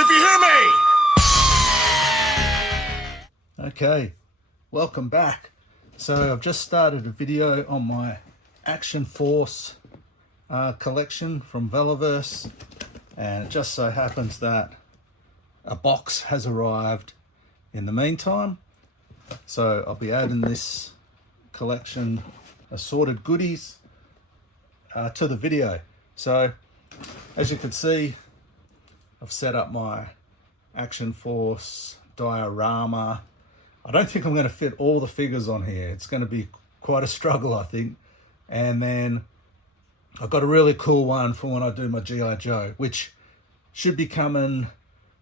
if you hear me! Okay, welcome back. So I've just started a video on my Action Force collection from Veloverse, and it just so happens that a box has arrived in the meantime. So I'll be adding this collection assorted goodies to the video. So as you can see, I've set up my Action Force diorama. I don't think I'm going to fit all the figures on here. It's going to be quite a struggle, I think. And then I've got a really cool one for when I do my G.I. Joe, which should be coming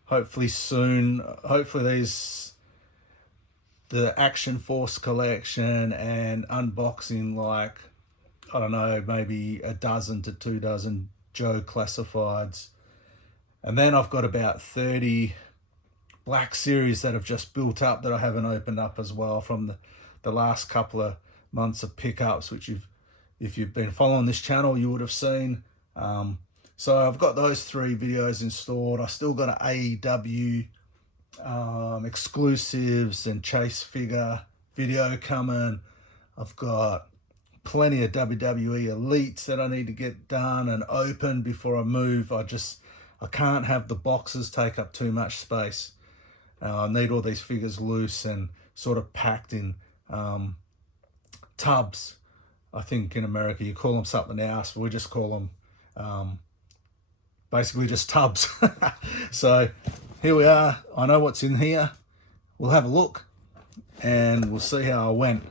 hopefully soon. Hopefully the Action Force collection and unboxing, like, I don't know, maybe a dozen to 2 dozen Joe classifieds. And then I've got about 30 Black Series that have just built up that I haven't opened up as well from the last couple of months of pickups, which if you've been following this channel, you would have seen. So I've got those 3 videos installed. I still got an AEW exclusives and chase figure video coming. I've got plenty of WWE Elites that I need to get done and open before I move. I can't have the boxes take up too much space. I need all these figures loose and sort of packed in tubs. I think in America you call them something else, but we just call them basically just tubs. So here we are. I know what's in here. We'll have a look and we'll see how I went.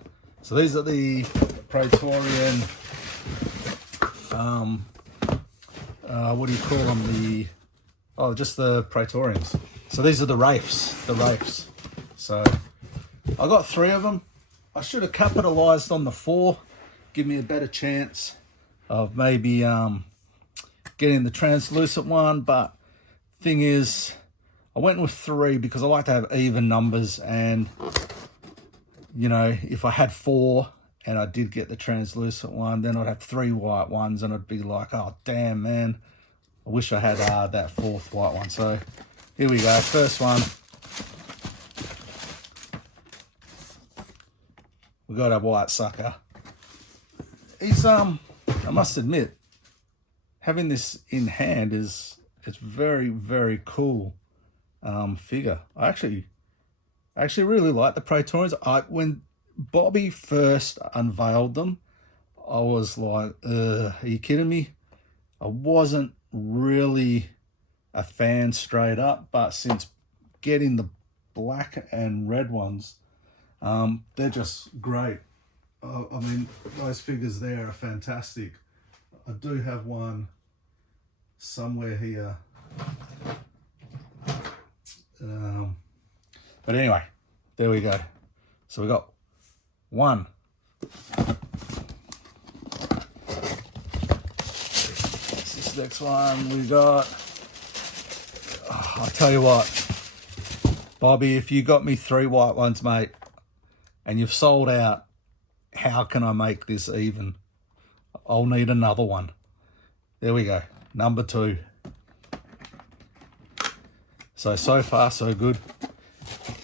So these are the Praetorian, what do you call them? Just the Praetorians. So these are the Wraiths. So I got 3 of them. I should have capitalized on the 4, give me a better chance of maybe getting the translucent one. But thing is, I went with 3 because I like to have even numbers, and you know, if I had 4 and I did get the translucent one, then I'd have 3 white ones and I'd be like, oh damn man, I wish I had that 4th white one. So here we go, first one. We got a white sucker. He's I must admit, having this in hand it's very, very cool figure. I actually really like the Praetorians. When Bobby first unveiled them, I was like, are you kidding me? I wasn't really a fan straight up, but since getting the black and red ones, they're just great. I mean, those figures there are fantastic. I do have one somewhere here. But anyway, there we go. So we got 1. This next one we got. I'll tell you what, Bobby, if you got me 3 white ones, mate, and you've sold out, how can I make this even? I'll need another one. There we go, number 2. So far so good.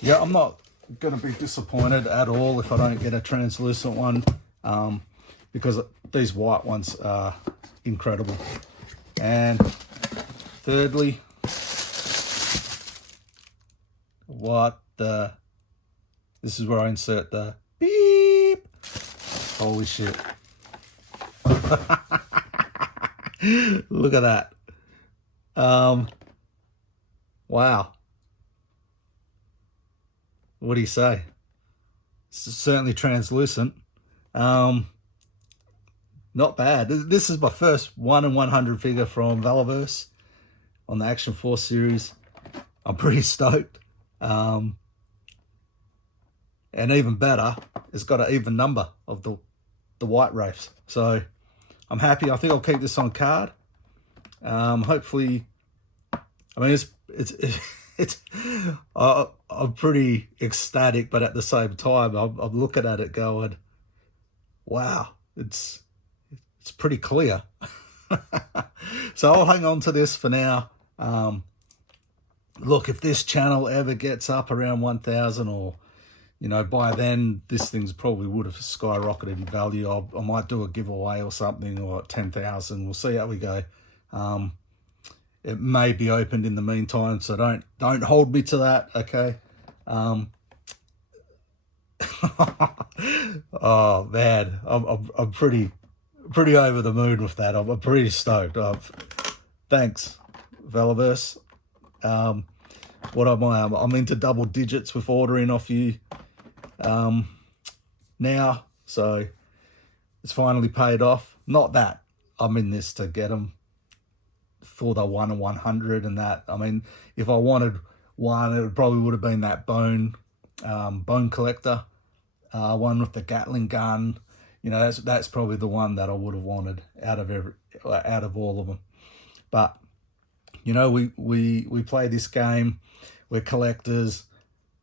Yeah, I'm not going to be disappointed at all if I don't get a translucent one, because these white ones are incredible. And thirdly, this is where I insert the beep. Holy shit. Look at that. Wow. What do you say? It's certainly translucent. Not bad. This is my first 1 in 100 figure from Veloverse on the Action Force series. I'm pretty stoked. And even better, it's got an even number of the white Wraiths. So I'm happy. I think I'll keep this on card. Hopefully, I mean, I'm pretty ecstatic, but at the same time, I'm looking at it going, wow, it's pretty clear. So I'll hang on to this for now. look, if this channel ever gets up around 1,000, or you know, by then this thing's probably would have skyrocketed in value. I might do a giveaway or something, or 10,000. We'll see how we go. It may be opened in the meantime, so don't hold me to that, okay? Oh man, I'm pretty over the moon with that. I'm pretty stoked. Thanks, Velaverse. What am I? I'm into double digits with ordering off you now, so it's finally paid off. Not that I'm in this to get them for the 1 in 100 and that. I mean, if I wanted one, it probably would have been that bone collector one with the Gatling gun. You know, that's probably the one that I would have wanted out of all of them. But you know, we play this game. We're collectors,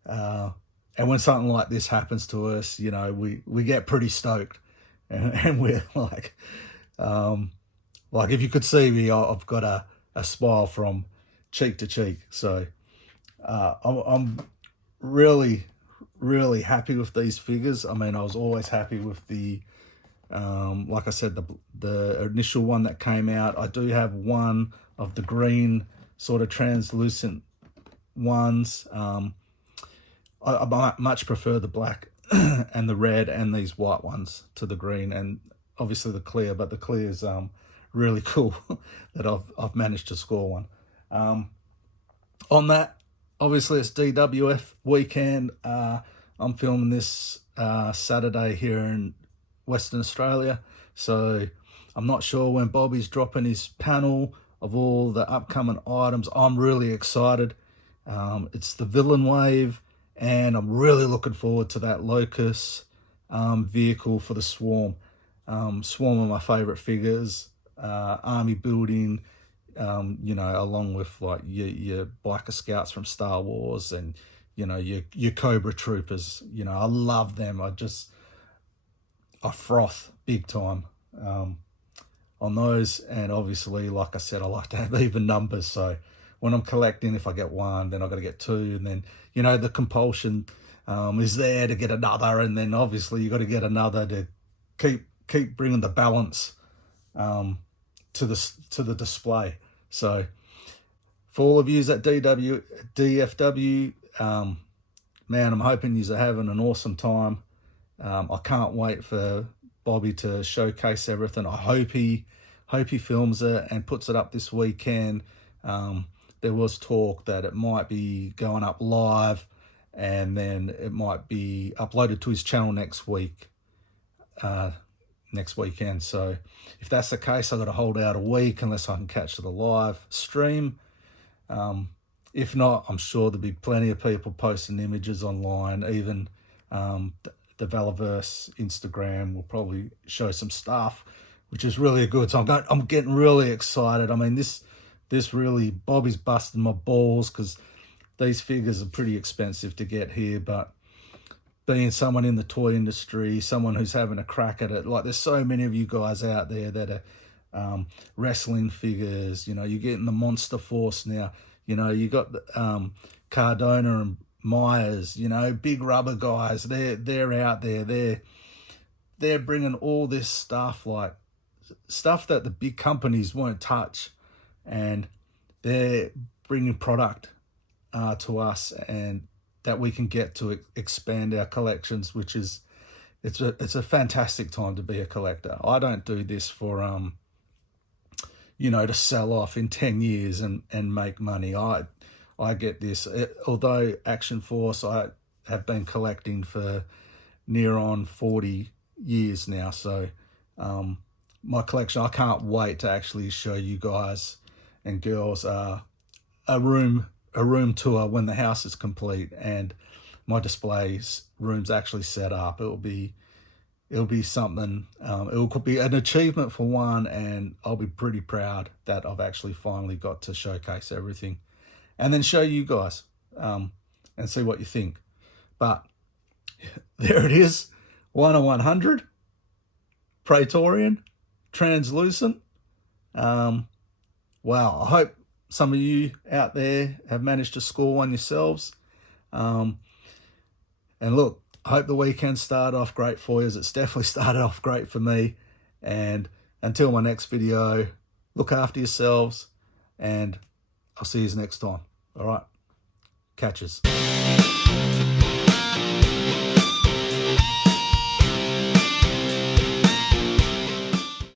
and when something like this happens to us, you know, we get pretty stoked, and we're like if you could see me, I've got a smile from cheek to cheek. So I'm really happy with these figures. I mean, I was always happy with the like I said, the initial one that came out. I do have one of the green sort of translucent ones. I much prefer the black and the red and these white ones to the green, and obviously the clear, but the clear is really cool that I've managed to score one. On that, obviously it's DWF weekend. I'm filming this Saturday here in Western Australia, so I'm not sure when Bobby's dropping his panel of all the upcoming items. I'm really excited. It's the Villain Wave, and I'm really looking forward to that Locust vehicle for the Swarm. Swarm are my favorite figures. Army building, you know, along with like your biker scouts from Star Wars, and you know, your Cobra troopers. You know, I love them. I froth big time on those. And obviously, like I said, I like to have even numbers. So when I'm collecting, if I get one, then I've got to get two, and then, you know, the compulsion is there to get another, and then obviously you got to get another to keep bringing the balance to the display. So for all of yous at DFW, man, I'm hoping yous are having an awesome time. I can't wait for Bobby to showcase everything. I hope he films it and puts it up this weekend. There was talk that it might be going up live, and then it might be uploaded to his channel next weekend. So if that's the case, I've got to hold out a week unless I can catch the live stream. If not, I'm sure there'll be plenty of people posting images online. Even the Velaverse Instagram will probably show some stuff, which is really good. So I'm getting really excited. I mean, this really, Bobby's busting my balls, because these figures are pretty expensive to get here. But being someone in the toy industry, someone who's having a crack at it, like there's so many of you guys out there that are wrestling figures. You know, you're getting the Monster Force now. You know, you got the, Cardona and Myers, you know, big rubber guys. They're out there. They're bringing all this stuff, like stuff that the big companies won't touch, and they're bringing product to us, and that we can get to expand our collections, which is, it's a fantastic time to be a collector. I don't do this for you know, to sell off in 10 years and make money. I get this, although Action Force, I have been collecting for near on 40 years now. So my collection, I can't wait to actually show you guys and girls a room tour when the house is complete and my displays room's actually set up. It'll be something. It could be an achievement for one, and I'll be pretty proud that I've actually finally got to showcase everything and then show you guys and see what you think. But there it is, 1 in 100 Praetorian translucent. Wow, I hope some of you out there have managed to score one yourselves. And look, I hope the weekend started off great for you, as it's definitely started off great for me. And until my next video, look after yourselves, and I'll see you next time. All right, catches.